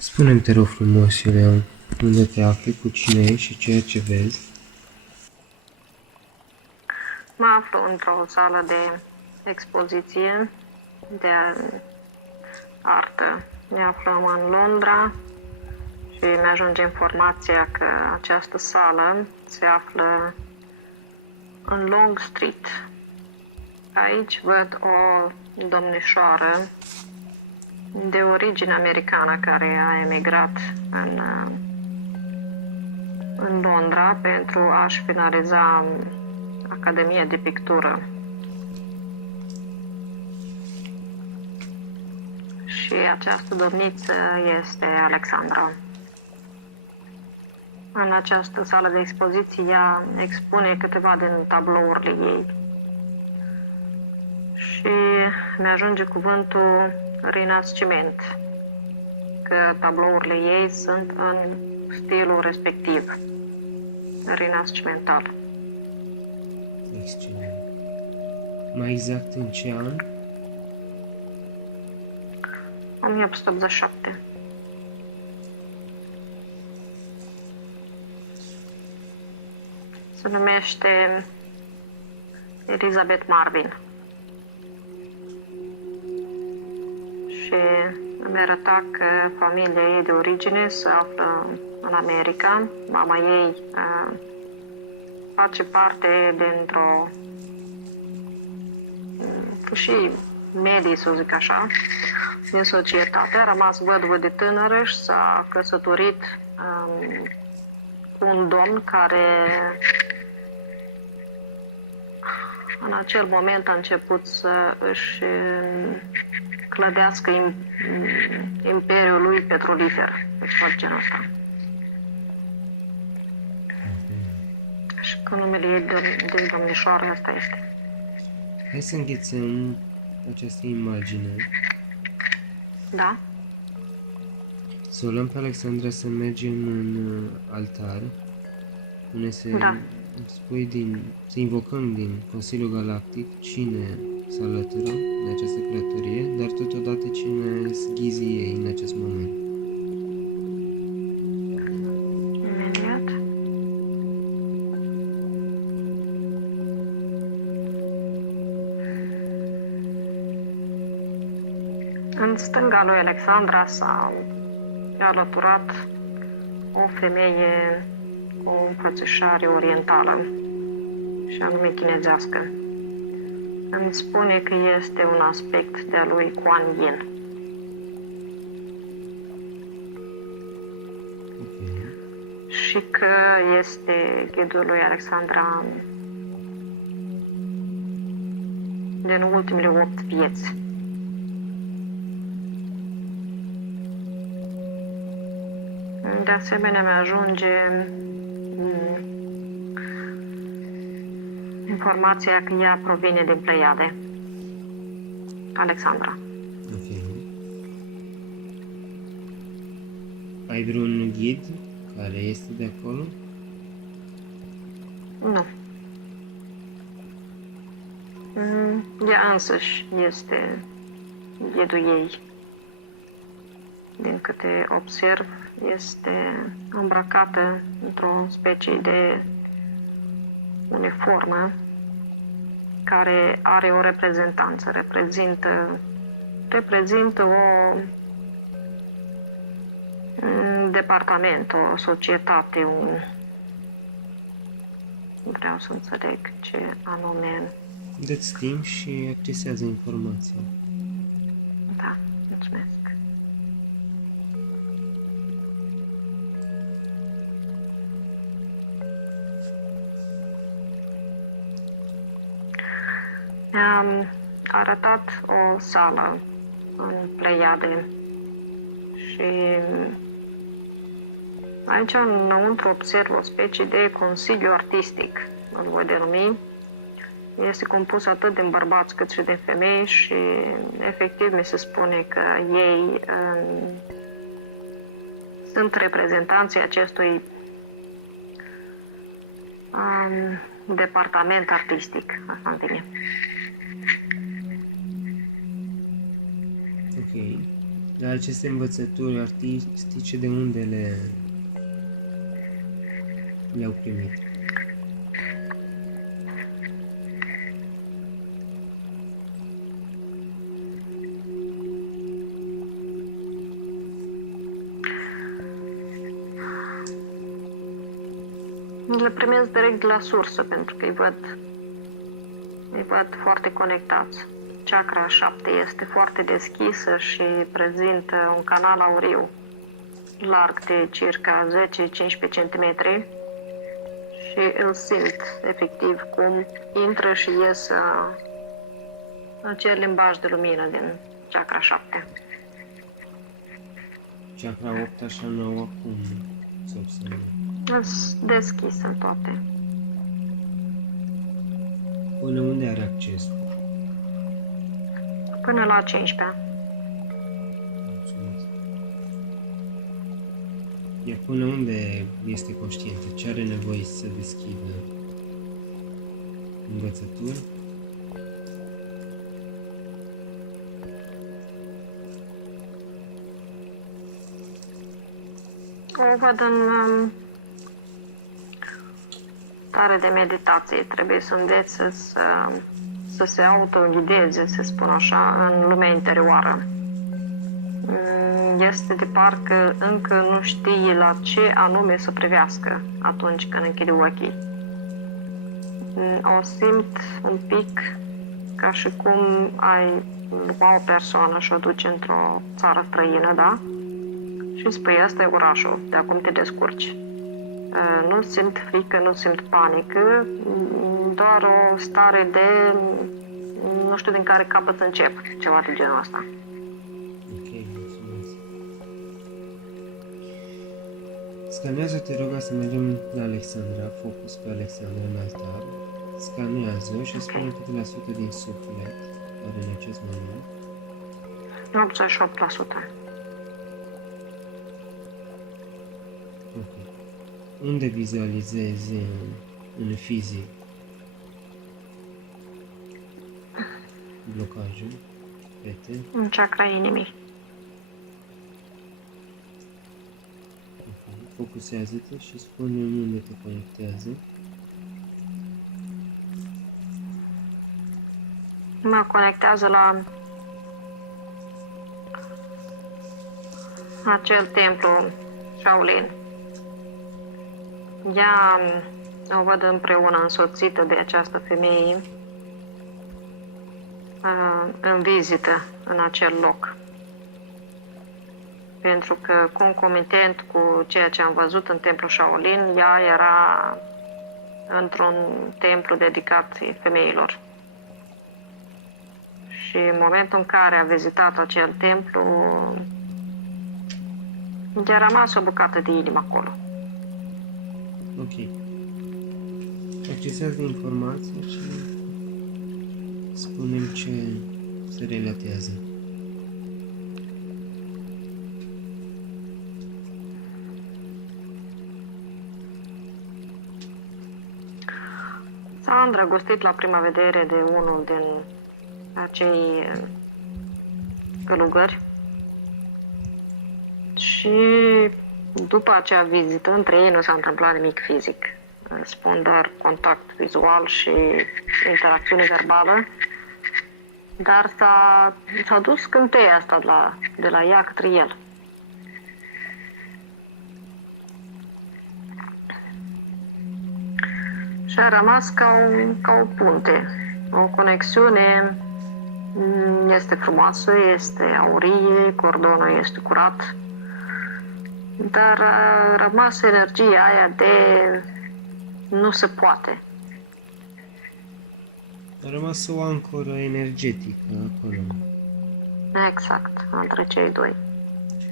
Spune-mi, te rog frumos, Iulian, unde te afli, cu cine ești și ceea ce vezi? Mă aflu într-o sală de expoziție de artă. Ne aflăm în Londra și mi-ajunge informația că această sală se află în Long Street. Aici văd o domnișoară de origine americană care a emigrat în Londra pentru a-și finaliza Academia de Pictură. Și această domniță este Alexandra. În această sală de expoziție ea expune câteva din tablourile ei. Și mi-ajunge cuvântul renasciment, că tablourile ei sunt în stilul respectiv, renascimental. Excelent. Mai exact în ce an? 1887. Se numește Elizabeth Marvin. Și îmi arăta că familia ei de origine se află în America. Mama ei face parte dintr-o și medii, să zic așa, din societate. A rămas văduvă de tânără și s-a căsătorit cu un domn care în acel moment a început să își clădească imperiul lui petrolifer, deci tot genul ăsta. Și că numele ei de domnișoară asta este. Hai să înghețăm această imagine. Da? Să o luăm pe Alexandra să mergem în altar, unde Da. să invocăm din Consiliul Galactic cine se alătură în această călătorie, dar totodată cine sunt ghizii ei în acest moment. Imediat. În stânga lui Alexandra s-a alăturat o femeie cu o înfățișare orientală, și anume chinezească. Îmi spune că este un aspect de-a lui Kuan Yin. Ok. Și că este ghidul lui Alexandra din ultimele 8 vieți. De asemenea, mi-ajunge informația că ea provine din Pleiade. Alexandra. Ok. Ai vreun ghid care este de acolo? Nu. Ea însăși este ghidul ei. Din câte observ, este îmbrăcată într-o specie de uniformă care are o reprezentanță, reprezintă un departament, o societate, vreau să înțeleg ce anume. Dă-ți timp și accesează informația. Da, mulțumesc. Mi-am arătat o sală în Pleiade și aici înăuntru observ o specie de consiliu artistic, îl voi denumi. Este compus atât din bărbați cât și din femei și efectiv mi se spune că ei sunt reprezentanții acestui departament artistic, asta îmi vine. Ok. Dar aceste învățături artistice de unde le-au primit? Le primesc direct de la sursă, pentru că îi văd foarte conectați. Chakra 7 este foarte deschisă și prezintă un canal auriu larg de circa 10-15 cm și îl simt efectiv cum intră și ies acel limbaj de lumină din chakra 7. Chakra 8 așa nouă acum se observă. Sunt deschis în toate. Până unde are acces? Până la 15. Mulțumesc. Iar până unde este conștientă? Ce are nevoie să deschidă? Învățături? O văd în stare de meditație. Trebuie să înveți să se autoghideze, să spun așa, în lumea interioară. Este de parcă încă nu știi la ce anume să privească atunci când închide ochii. O simt un pic ca și cum ai lua o persoană și o duci într-o țară străină, da? Și spui, ăsta e orașul, de acum te descurci. Nu simt frică, nu simt panică, doar o stare de, nu știu din care capăt să încep, ceva de genul ăsta. Ok, mulțumesc. Scanează-te, rog, să mergem la Alexandra, focus pe Alexandra în altar. Scanează-o și spune câte la sută din suflet are în acest moment. 88%. Ok. Unde vizualizezi în fizic blocajul? Repete. În chakra inimii. Ok. Focusează-te și spune-mi unde te conectează. Mă conectează la acel templu Shaolin. Ea o văd împreună însoțită de această femeie în vizită în acel loc. Pentru că, concomitent cu ceea ce am văzut în templul Shaolin, ea era într-un templu dedicat femeilor. Și în momentul în care a vizitat acel templu, i-a rămas o bucată de inimă acolo. Ok. Accesează informația și spune-mi ce se relatează. S-a îndrăgostit la prima vedere de unul din acei călugări și după acea vizită între ei nu s-a întâmplat nimic fizic. Spun doar contact vizual și interacțiune verbală, dar s-a dus scânteia asta de la ea către el. Și a rămas ca o punte, o conexiune. Este frumoasă, este aurie, cordonul este curat, dar a rămas energia aia de nu se poate. A rămas o ancoră energetică acolo. Exact, între cei doi,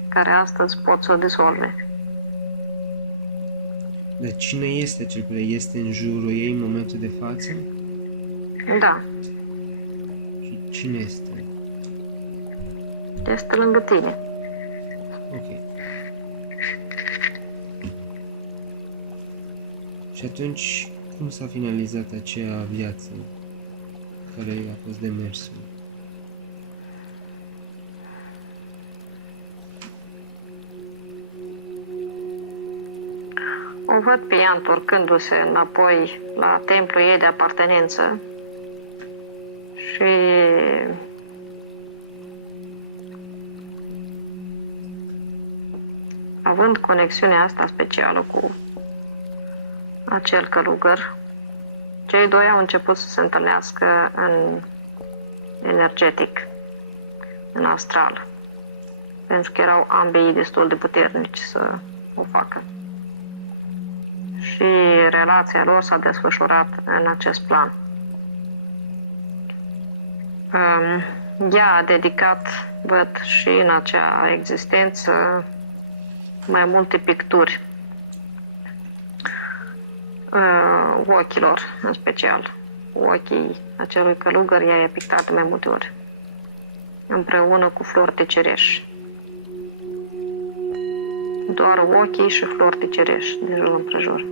care astăzi pot să o dizolve. Dar cine este acel play? Este în jurul ei în momentul de față? Da, Și cine este? este lângă tine. Ok. Și atunci, cum s-a finalizat acea viață care a fost demersul? O văd pe ea întorcându-se înapoi la templul ei de apartenență și având conexiunea asta specială cu acel călugăr, cei doi au început să se întâlnească în energetic, în astral, pentru că erau ambii destul de puternici să o facă. Și relația lor s-a desfășurat în acest plan. Ea a dedicat, văd, și în acea existență mai multe picturi ochilor, în special. Ochii acelui călugăr i-a pictat de mai multe ori, împreună cu flori de cireș. Doar ochii și flori de cireș de jur împrejur.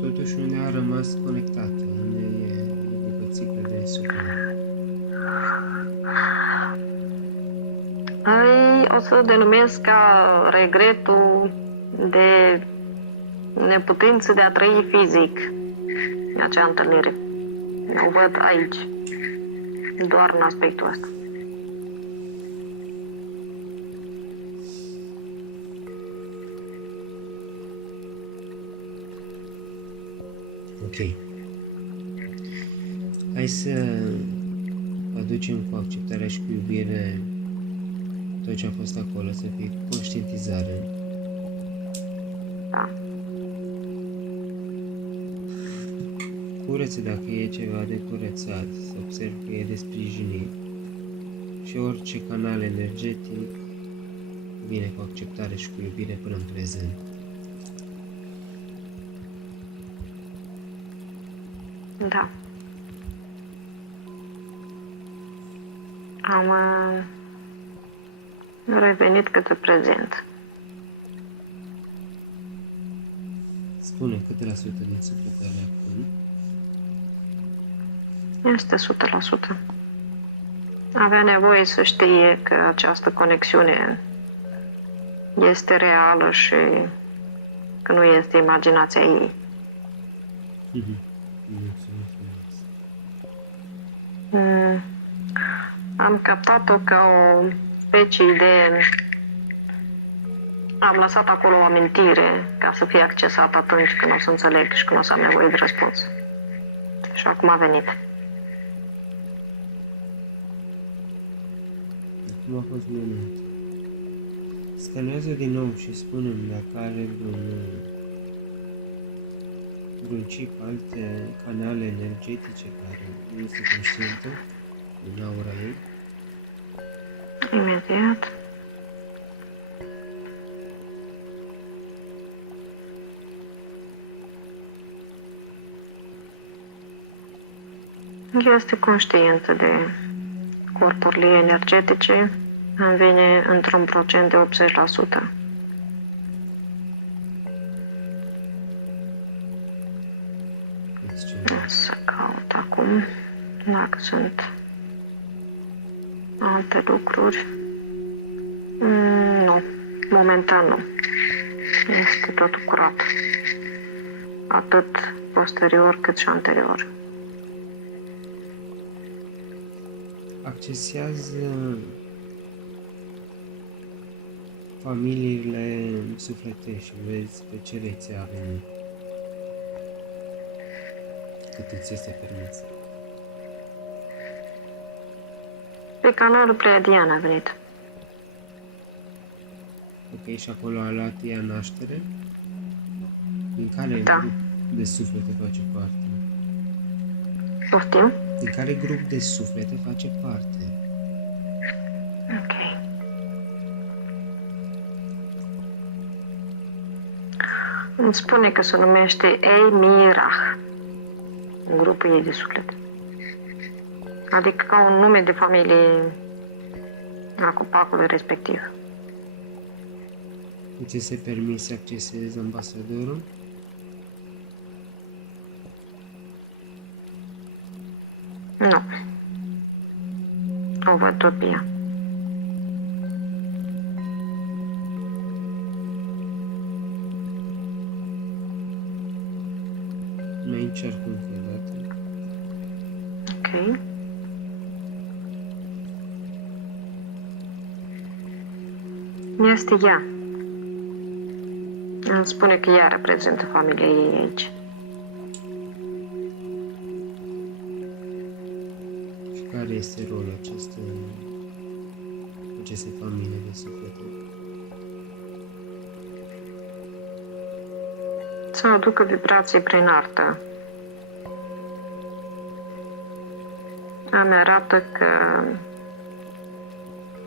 Totuși unde a rămas conectată, unde e bucățică de suflet. O să denumesc ca regretul de neputință de a trăi fizic acea întâlnire. O văd aici, doar în aspectul ăsta. Ok. Hai să aducem cu acceptarea și cu iubire tot ce a fost acolo, să fie conștientizare. Da. Curăță dacă e ceva de curățat, să observ că e de sprijinit și orice canal energetic vine cu acceptare și cu iubire până în prezent. Da. Am revenit către prezent. Spune câte la sută din sufletele acum. Este 100%. Avea nevoie să știe că această conexiune este reală și că nu este imaginația ei. Am captat-o ca o specie de... Am lăsat acolo o amintire ca să fie accesată atunci când o să înțeleg și când o să am nevoie de răspuns. Și acum a venit. Acum a fost momentul. Scanează din nou și spune-mi dacă are vreun chip, alte canale energetice care nu este conștientă în aura ei. Imediat. Este conștientă de corpurile energetice, îmi vine într-un procent de 80%. Să caut acum dacă sunt alte lucruri. Nu, momentan nu. Este totul curat. Atât posterior cât și anterior. Accesează familiile sufletești și vezi pe ce rețea a venit. Cât îți este permis. Pe canalul Pleiadian a venit. Ok, și acolo a luat ea naștere? Din care grup de suflete face parte? Poftim? Din care grup de suflete face parte? Ok. Îmi spune că se numește Eimirach, grupul ei de suflete. Adică ca un nume de familie a copacului respectiv. Îți este permis să accesezi ambasadorul? Nu. O văd tot pe ea. încerc încă o dată. Ok. Este ea. Îmi spune că ea reprezintă familia ei aici. Și care este rolul acestei familii de suflete? Să aducă vibrații prin artă. Îmi arată că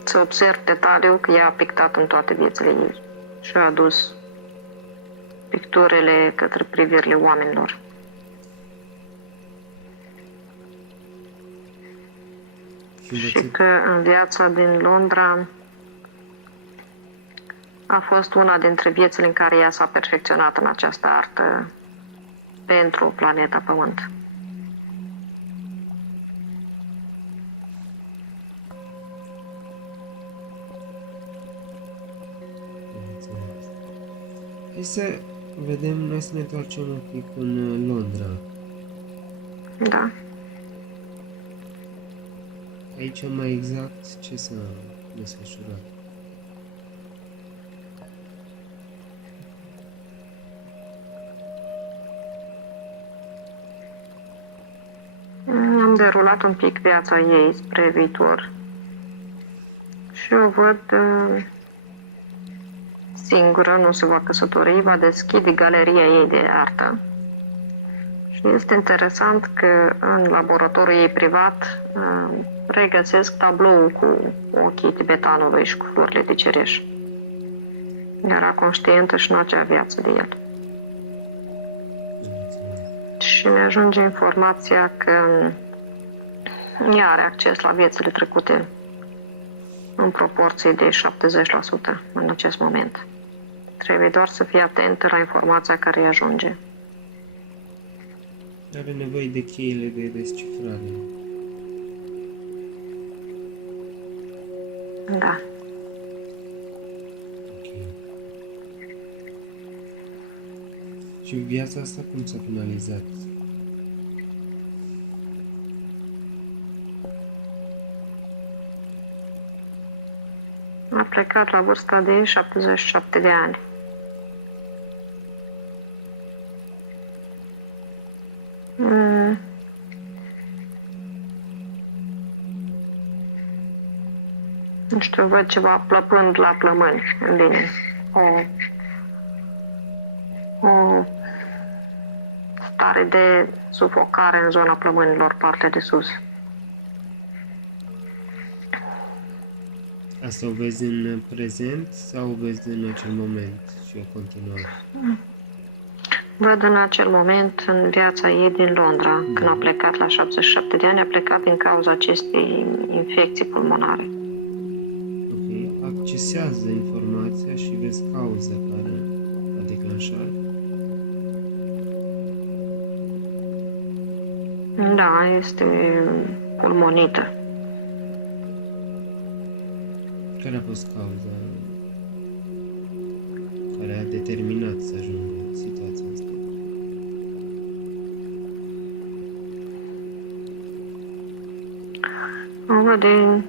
să observ detaliul că ea a pictat în toate viețile ei și a adus picturile către privirile oamenilor. Și că în viața din Londra a fost una dintre viețile în care ea s-a perfecționat în această artă pentru planeta Pământ. Hai să vedem, noi să ne întoarcem un pic în Londra. Da. Aici mai exact ce s-a desfășurat. Am derulat un pic viața ei spre viitor și o văd singură, nu se va căsători, va deschide galeria ei de artă. Și este interesant că în laboratorul ei privat regăsesc tabloul cu ochii tibetanului și cu florile de cireș. Era conștientă și nu avea viață de el. Și ne ajunge informația că ea are acces la viețile trecute în proporție de 70% în acest moment. Trebuie doar să fie atentă la informația care îi ajunge. Are nevoie de cheile de descifrare. Da. Ok. Și viața asta cum s-a finalizat? A plecat la vârsta de 77 de ani. Nu știu, văd ceva plăpând la plămâni în bine. O stare de sufocare în zona plămânilor, partea de sus. Asta o vezi în prezent sau o vezi în acel moment și o continuă? Văd în acel moment în viața ei din Londra, când a plecat la 77 de ani, a plecat din cauza acestei infecții pulmonare. Ok, accesează informația și vezi cauza care a declanșat. Da, este pulmonită. Care a fost cauza care a determinat să ajungă în situația asta? O văd de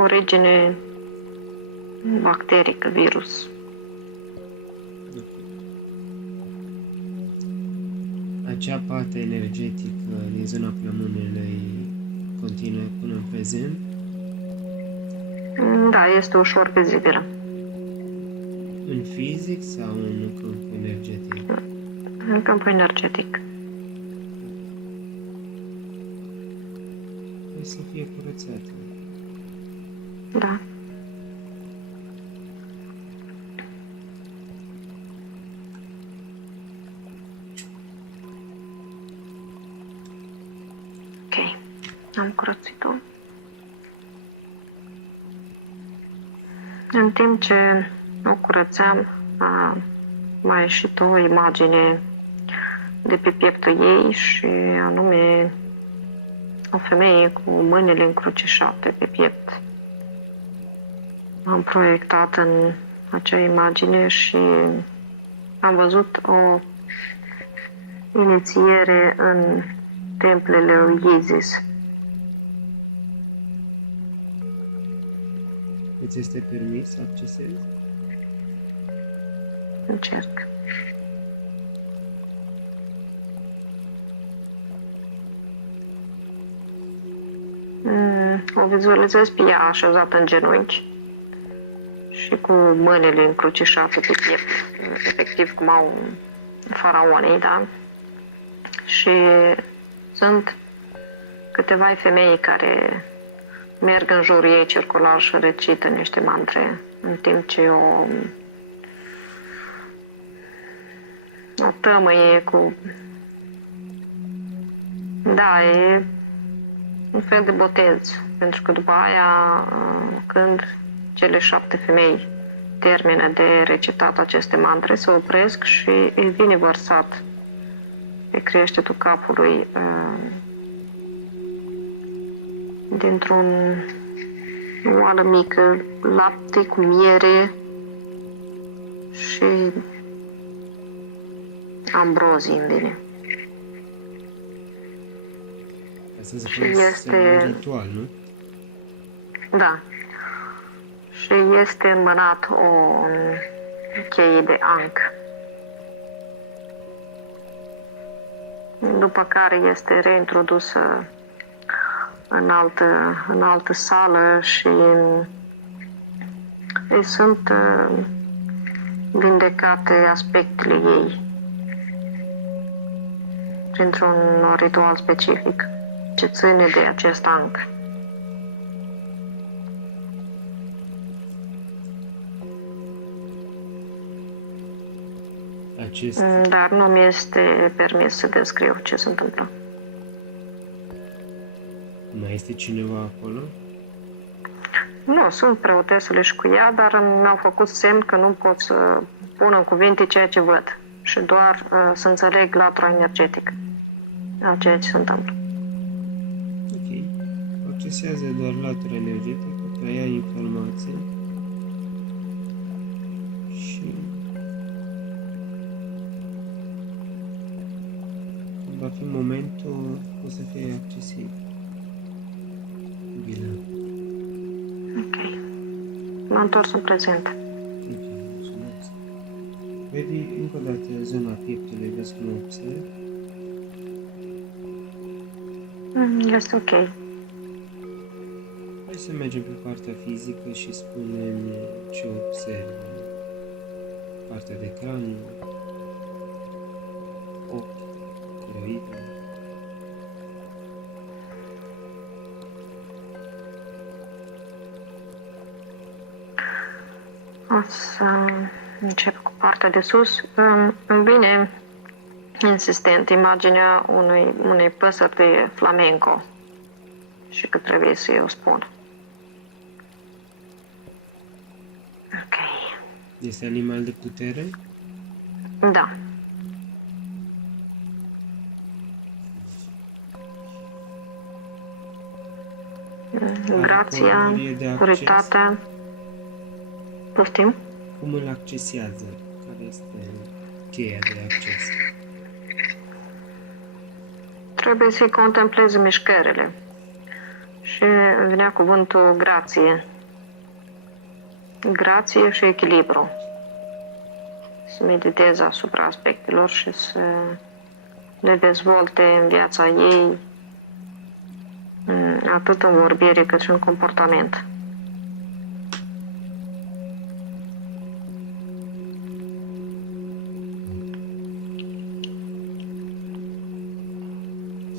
origine bacterică, virus. Acea parte energetică din zona plămânului continuă până în prezent? Da, este ușor vizibilă. În fizic sau în câmp energetic? În câmpul energetic. O să fie curățată. Da. Ok. Am curățit-o. În timp ce o curățeam, m-a ieșit o imagine de pe pieptul ei și anume o femeie cu mâinile încrucișate pe piept. Am proiectat în acea imagine și am văzut inițiere în templele lui Isis. Îți este permis să accesezi? Încerc. O vizualizez pe ea așezată în genunchi și cu mâinile încrucișate pe piept, efectiv cum au faraonii, da? Și sunt câteva femei care merg în jurul ei circular și recită niște mantre, în timp ce o tămăie cu... Da, e un fel de botez, pentru că după aia, când cele 7 femei termină de recitat aceste mantre, se opresc și îi vine vărsat pe creștetul capului dintr-un oală mică, lapte cu miere și ambrozii în vine. Asta se Și folosește este- în ritual, nu? Da. Și este înmânat o cheie de anc. După care este reintrodusă în altă sală și îi sunt vindecate aspectele ei printr-un ritual specific ce ține de acest anc. Acest... Dar nu mi este permis să descriu ce se întâmplă. Mai este cineva acolo? Nu, sunt preotesele și cu ea, dar mi-au făcut semn că nu pot să pun în cuvinte ceea ce văd și doar să înțeleg latura energetică a ceea ce se întâmplă. Ok. Accesează doar latura energetică, preia informații și când va fi momentul, o să fie accesibil. Bine. Ok. M-am întors în prezent. Ok, mulțumesc. Vedi încă o dată zona pieptului, vezi cum o observi? Este ok. Hai să mergem pe partea fizică și spune-mi ce observi. Partea de craniu, ochi, tiroidă. O să încep cu partea de sus. Îmi vine insistent imaginea unei păsări de flamenco și că trebuie să o spun. Ok. Este animal de putere? Da. Grația, colorie de acces? puritatea. Poftim? Cum îl accesează? Care este cheia de acces? Trebuie să-i contemplezi mișcările. Și îmi venea cuvântul grație. Grație și echilibru. Să mediteze asupra aspectelor și să le dezvolte în viața ei, atât în vorbire cât și în comportament.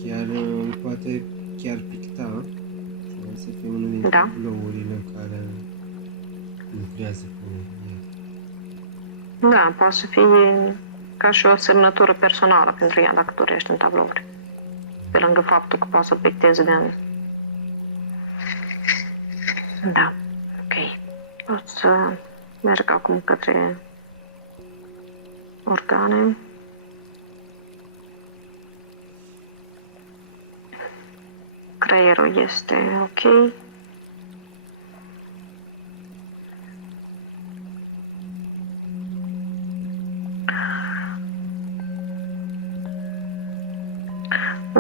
Chiar poate chiar picta. Să fie unul din Da. tablourile în care lucrează cu ea. Da, poate să fie ca și o semnătură personală pentru ea dacă dorește în tablouri. Pe lângă faptul că poate să picteze de ani. Da, ok. O să merg acum către organe. Creierul este ok.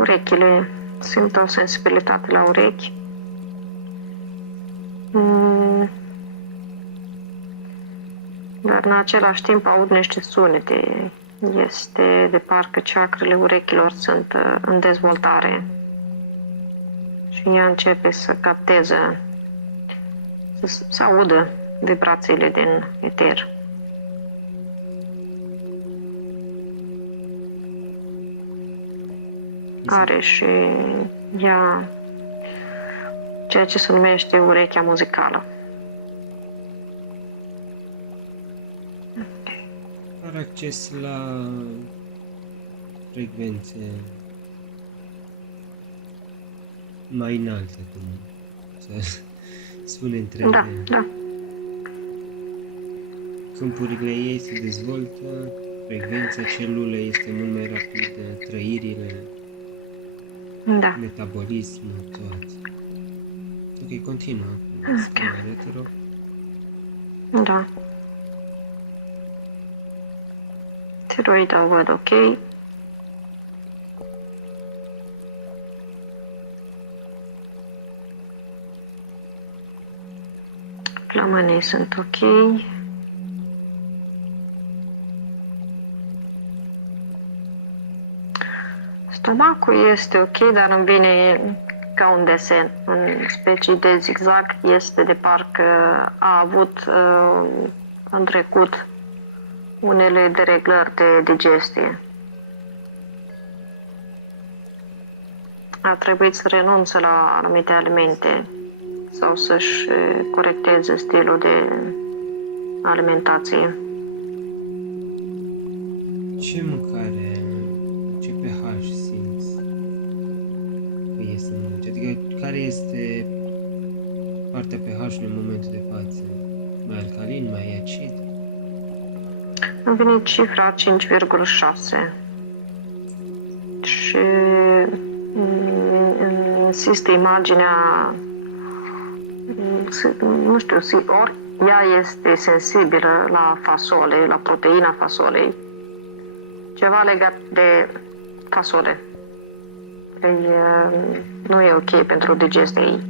urechile. Simt o sensibilitate la urechi. Dar în același timp aud niște sunete. Este de parcă chakrele urechilor sunt în dezvoltare. Și ea începe să capteze, să audă vibrațiile din eter. Are și ea ceea ce se numește urechea muzicală. Are acces la frecvențe mai înalte, cum să spune între Da, da. câmpurile ei se dezvoltă, frecvența celulei este mult mai rapidă, trăirile, Da. metabolismul, toate. Ok, continuă. Scanare, te rog. Da. Tiroida văd ok. Plămânii sunt ok. Stomacul este ok, dar îmi vine ca un desen, în specii de zigzag, este de parcă a avut în trecut unele dereglări de digestie. A trebuit să renunțe la anumite alimente sau să-și corecteze stilul de alimentație. Ce mâncare, ce pH simți că este în mânci? Adică care este partea pH-ului în momentul de față? Mai alcalin, mai acid? Îmi vine cifra 5,6 și insistă imaginea, nu știu, ori ea este sensibilă la fasole, la proteina fasolei, ceva legat de fasole. Nu e ok pentru digestia ei.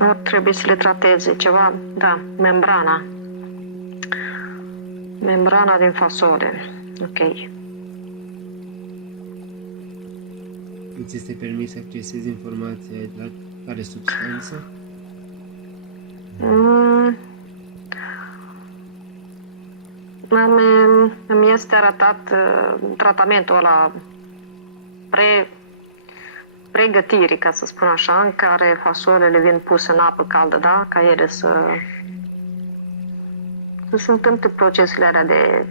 Ori trebuie să le trateze ceva, da, membrana. Membrana din fasole. Ok. Îți este permis să accesezi informația la care substanță? Îmi este arătat tratamentul ăla pregătirii, ca să spun așa, în care fasolele vin puse în apă caldă, da? Ca ele să se întâmple procesele alea de...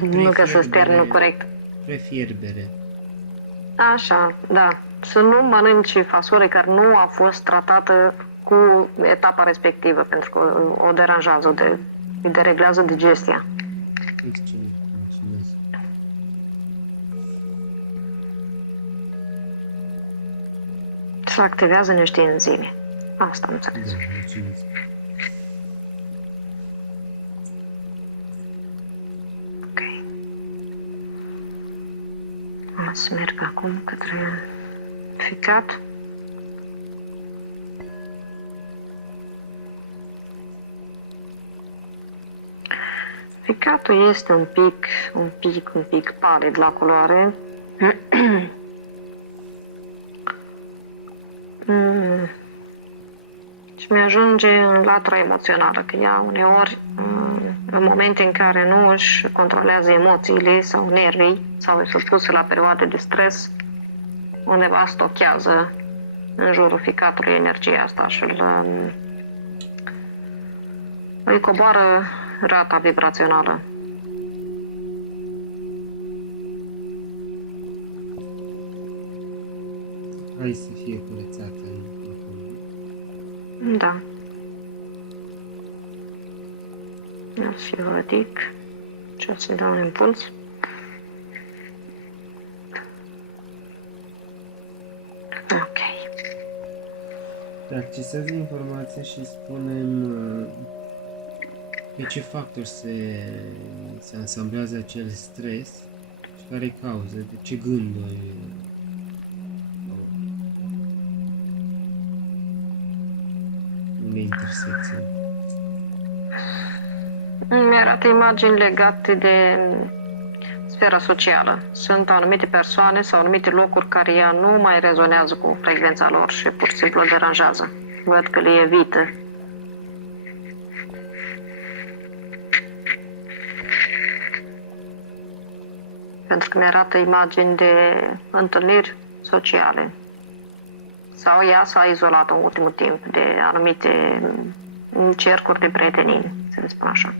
Nu găsesc termenul corect. Prefierbere. Așa, da. Să nu mănânci fasole care nu a fost tratată cu etapa respectivă, pentru că o deranjează, îi dereglează digestia. Excelent, mulțumesc. Se activează niște enzime. Asta am înțeles. Da, mulțumesc. Ok. O să merg acum către ficat. Ficatul este un pic palid la culoare. Și mi-ajunge în latura emoțională, că ea uneori, în momente în care nu își controlează emoțiile sau nervii, sau e supusă la perioade de stres, undeva stochează în jurul ficatului energia asta și îi coboară rata vibrațională. Hai să fie curățată acolo. Da. O să o ridic și o să-i dau un impuls. Ok. Accesează informația și spunem pe ce factor se ansamblează acel stres și care e cauza, de ce gânduri unde intersecție. Mi-arată imagini legate de sfera socială. Sunt anumite persoane sau anumite locuri care ea nu mai rezonează cu frecvența lor și pur și simplu o deranjează. Văd că le evită. Pentru că mi-arată imagini de întâlniri sociale. Sau ea s-a izolat în ultimul timp de anumite cercuri de prietenii, să le spun așa.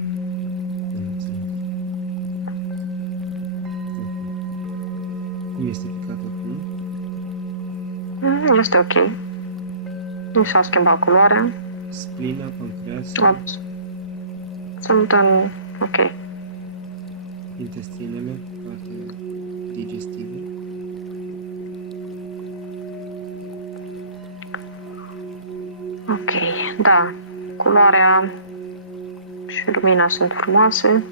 Cum este picat acum? Este ok. Nu s-a schimbat culoarea. Splina, pancreasul, Sunt în ok. intestinele, partea digestivă. Ok, da. Culoarea și lumina sunt frumoase.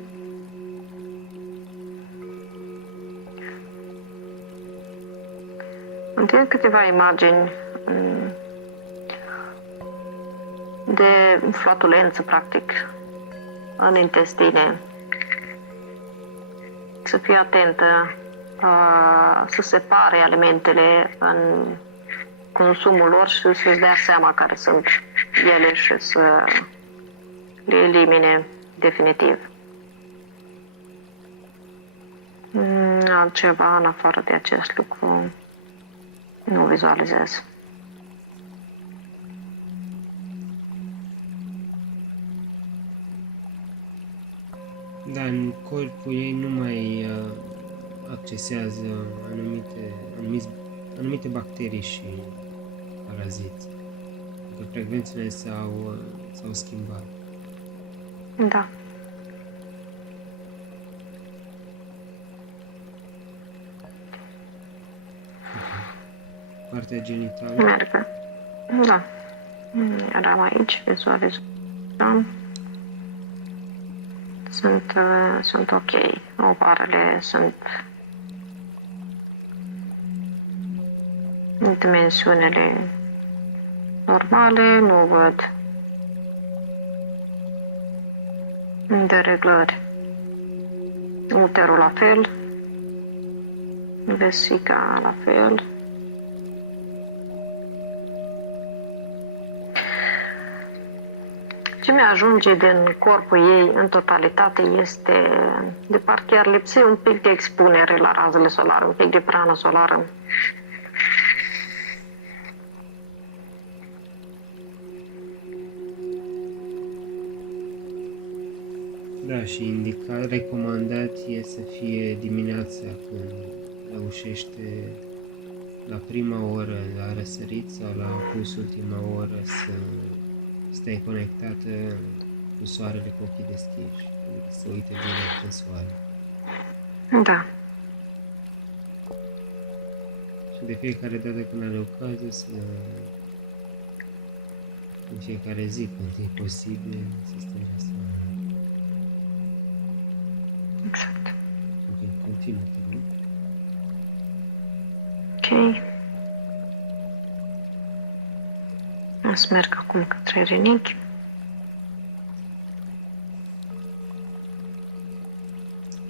Întâi câteva imagini de flatulență, practic, în intestine. Să fie atentă să separe alimentele în consumul lor și să-și dea seama care sunt ele și să le elimine definitiv. Altceva în afară de acest lucru nu vizualizez. Da, în corpul ei nu mai accesează anumite bacterii și paraziți. Adică frecvențele s-au schimbat. Da. Partea genitală. Merge. Da. Eram aici, vizualizam. Sunt ok. Ovarele sunt în dimensiunile normale, nu văd dereglări. Uterul la fel, vesica la fel. Ce mi-ajunge din corpul ei în totalitate este, de parcă ar lipsi un pic de expunere la razele solare, un pic de prană solară. Da, și recomandat e să fie dimineața când reușește la prima oră la răsărit sau la pus ultima oră să stai conectată cu soarele cu ochii deschiși, adică să uite direct în soare. Da. Și de fiecare dată când are ocazie în fiecare zi când e posibil să stai la soare. Exact. Ok, continuă, te rog. Ok. O să merg acum către rinichi.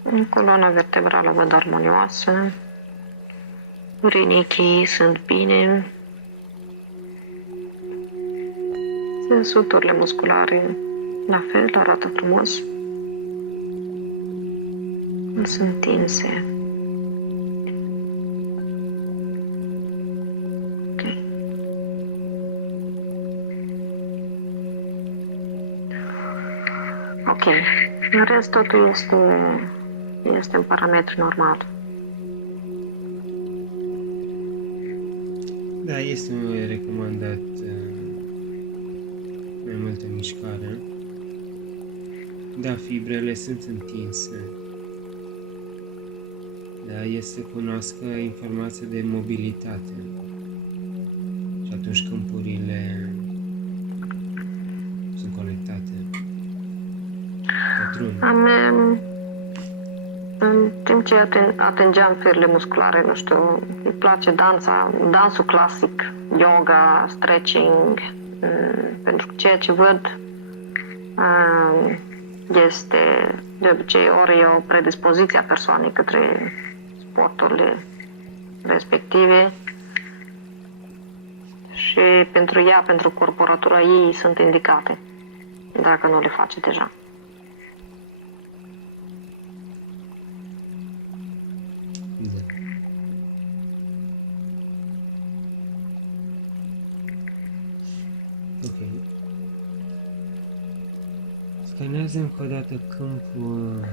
În coloana vertebrală văd armonioasă. Rinichii sunt bine. Țesuturile musculare la fel, arată frumos. Sunt tinse. Ok. Ok. În rest totul este în parametri normal. Da, este recomandat mai multă mișcare. Da, fibrele sunt întinse. Da, e să cunoască informația de mobilitate. Și Și atunci câmpurile sunt conectate. Pătrund. În timp ce atingeam firele musculare, nu știu, îi place dansul clasic, yoga, stretching, pentru că ceea ce văd este de obicei ori o predispoziție a persoanei către sporturile respective și pentru ea, pentru corporatura ei, sunt indicate, dacă nu le face deja. Da. Ok. Scanează încă o dată câmpul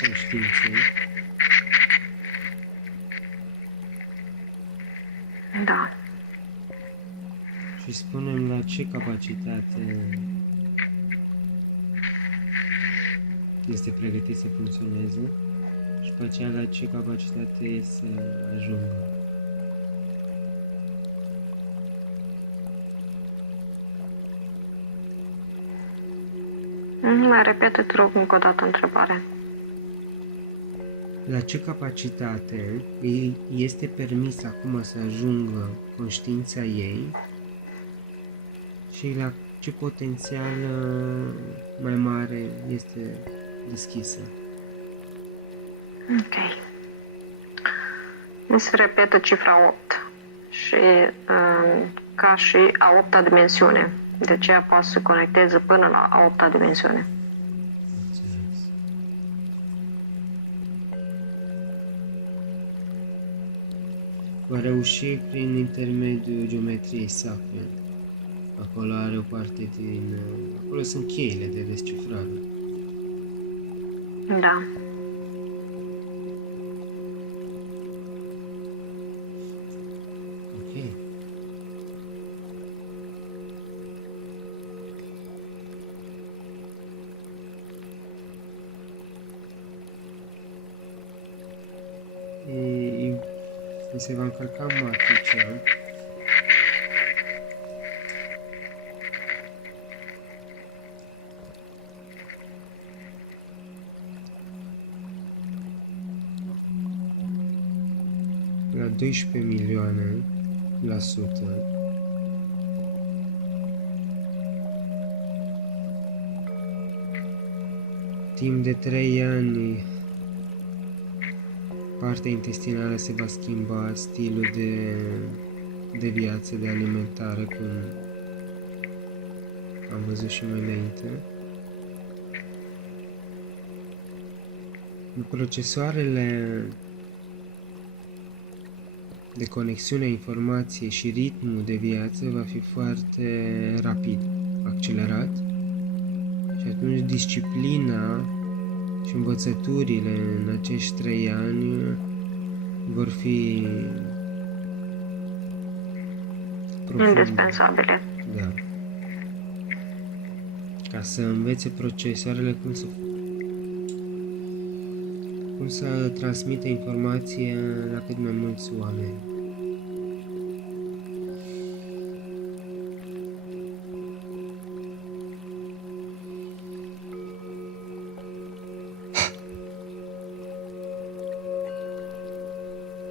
conștiinței. Da. Și spunem la ce capacitate este pregătit să funcționeze și pe aceea la ce capacitate e să ajungă. Mai repete, te rog, încă o dată întrebarea. La ce capacitate îi este permis acum să ajungă conștiința ei și la ce potențial mai mare este deschisă. Ok. Mi se repetă cifra 8 și ca și a 8-a dimensiune. De aceea poate să conecteze până la a 8-a dimensiune. Înțeles. Va reuși prin intermediul geometriei sacre. Acolo are o parte din... Acolo sunt cheile de descifrare. Da. Ok. Se va încărca matricea. La 12 milioane la sută. Timp de 3 ani partea intestinală se va schimba, stilul de viață, de alimentare, cum am văzut și mai înainte. Procesoarele de conexiune a informației și ritmul de viață va fi foarte rapid, accelerat, și atunci disciplina și învățăturile în acești 3 ani vor fi profunde. Indispensabile. Da. Ca să învețe procesoarele cum să transmită informație la cât mai mulți oameni.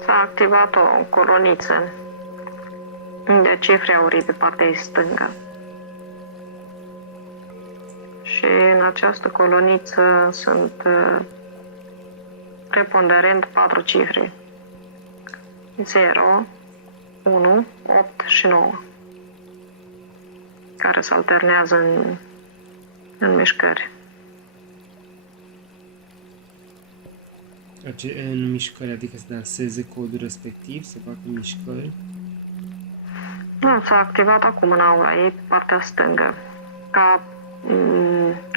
S-a activat o coloniță de cifre aurii pe partea stângă. Și în această coloniță sunt preponderent 4 cifre. 0, 1, 8 și 9, care se alternează în mișcări. În mișcări, adică să danseze codul respectiv, să facă mișcări? Nu, s-a activat acum în aula ei, pe partea stângă, ca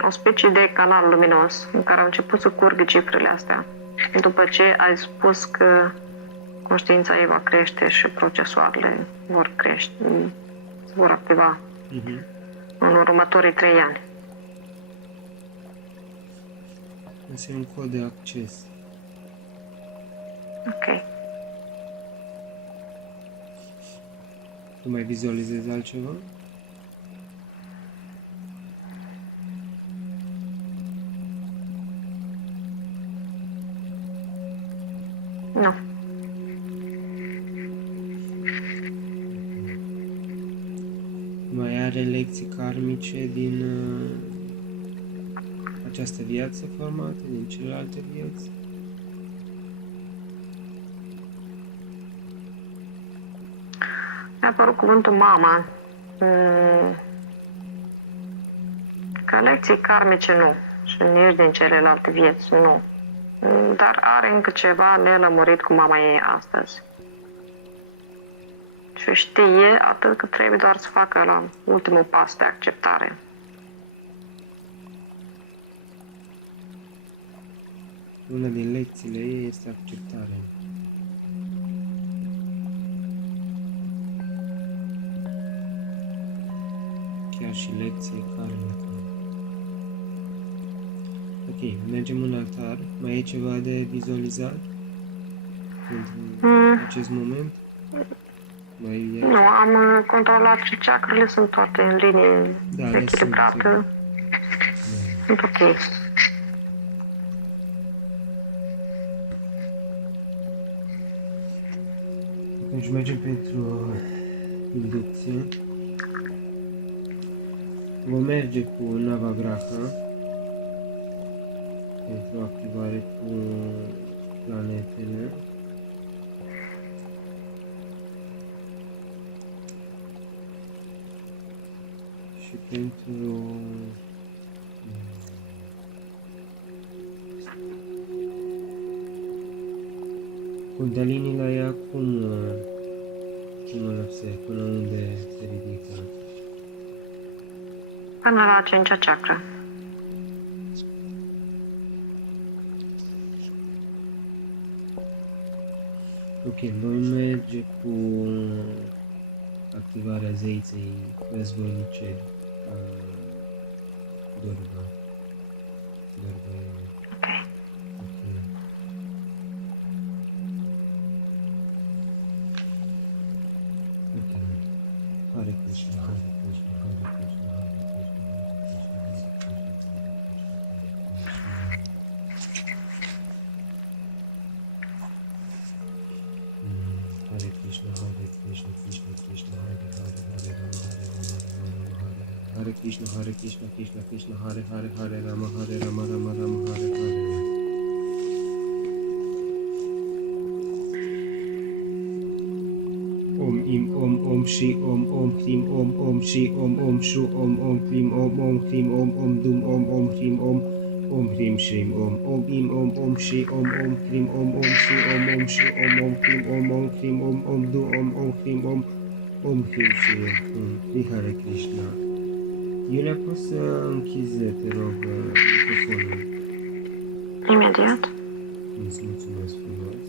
o specie de canal luminos în care au început să curgă cifrele astea. După ce ai spus că conștiința ei va crește și procesoarele vor crește, se vor activa în următorii 3 ani. Este un cod de acces. Ok. Tu mai vizualizezi altceva? Nu. Mai are lecții karmice din această viață formată, din celelalte vieți? Mi-a apărut cuvântul mama. Că lecții karmice nu. Și nici din celelalte vieți nu. Dar are încă ceva nelămurit cu mama ei astăzi. Și știe atât că trebuie doar să facă la ultimul pas de acceptare. Una din lecțiile ei este acceptarea. Chiar și lecție karmică. Ok, mergem în altar. Mai e ceva de vizualizat pentru acest moment? Mai e... Nu, am controlat și chakrele sunt toate în linie Da, echilibrată. Sunt ok. Atunci mergem pentru inducție. Vom merge cu Navagraha pentru activare cu planetele. Și pentru Kundalini la ea cum lăpse, până unde se ridică? Până la 5-a chakra. Ok, voi merge cu activarea zeiței războinice Durga. Ok. Hare Krishna, Hare Krishna, Hare Krishna, Hare Krishna, Hare Krishna, Hare Krishna, Krishna Krishna, Hare Hare, Hare Rama, Hare Rama, Rama Rama, Hare Hare. Hare Krishna, Krishna Krishna, Hare Hare, Hare Rama, Rama Rama, Hare Hare. Om Im Om Shi Om Klim Om Shi Om Shu Om Klim Om Klim Om Dum Om Klim Om Klim Shrim Om Im Om Shi Om Klim Om Shi Om Shu Om Klim Om Klim Om Dum Om Klim Om Klim Shrim Hare Krishna. Iulia, poți să închizi, te rog, microfonul. Imediat. Îți mulțumesc frumos.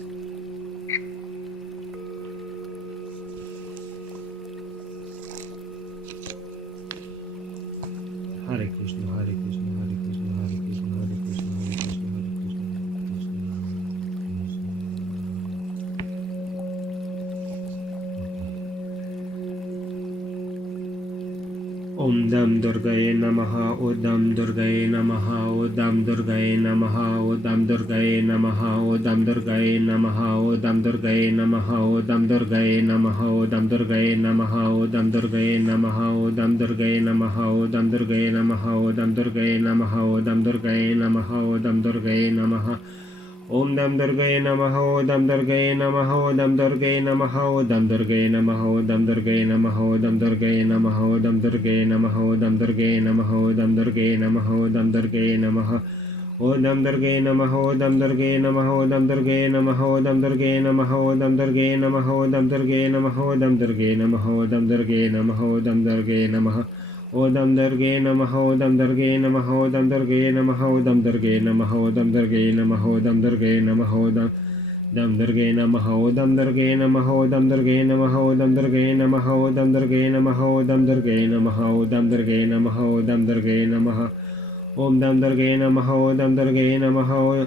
Hare Krishna, Hare Krishna, Hare Krishna, Hare Krishna, Hare Krishna, Hare Krishna, Hare Krishna, Om Dam Durgaye Namaha, O Dam Durgaye Namaha, O Dam Durgaye Namaha, O Dam Durgaye Namaha, O Dam Durgaye Namaha, O Dam Durgaye Namaha, O Dam Durgaye Namaha, O Dam Durgaye Namaha, O Dam Durgaye Namaha, O Dam Durgaye Namaha, O Dam Durgaye Namaha, O Dam Durgaye Namaha, O Dam Durgaye Namaha, O Dam Durgaye Namaha. Om Dam Durgaye Namaha, O Dam Durgaye Namaha, O Dam Durgaye Namaha, O Dam Durgaye Namaha, O Dam Durgaye Namaha, O Dam Durgaye Namaha, O Dam Durgaye Namaha, O Dam Durgaye Namaha, O Dam Durgaye Namaha, O Dam Durgaye Namaha, O Dam Durgaye Namaha, O Dam Durgaye Namaha, O Dam Durgaye Namaha, O Dam Durgaye Namaha, O Dam Durgaye Namaha, O Dam Durgaye Namaha, O Dam Durgaye Namaha, O Dam Durgaye Namaha, O Dam Durgaye Namaha. O Dam Durgaye Namaha, O Dam Durgaye Namaha, O Dam Durgaye Namaha, O Dam Durgaye Namaha, O Dam Durgaye Namaha, O Dam Durgaye Namaha, O Dam Durgaye Namaha, O Dam Durgaye Namaha, O Dam Durgaye Namaha, O Dam Durgaye Namaha, O Dam Durgaye Namaha, O Dam Durgaye Namaha, O Dam Durgaye Namaha, O Dam Durgaye Namaha, Om Dam Durgaye Namaha, O Dam Durgaye Namaha,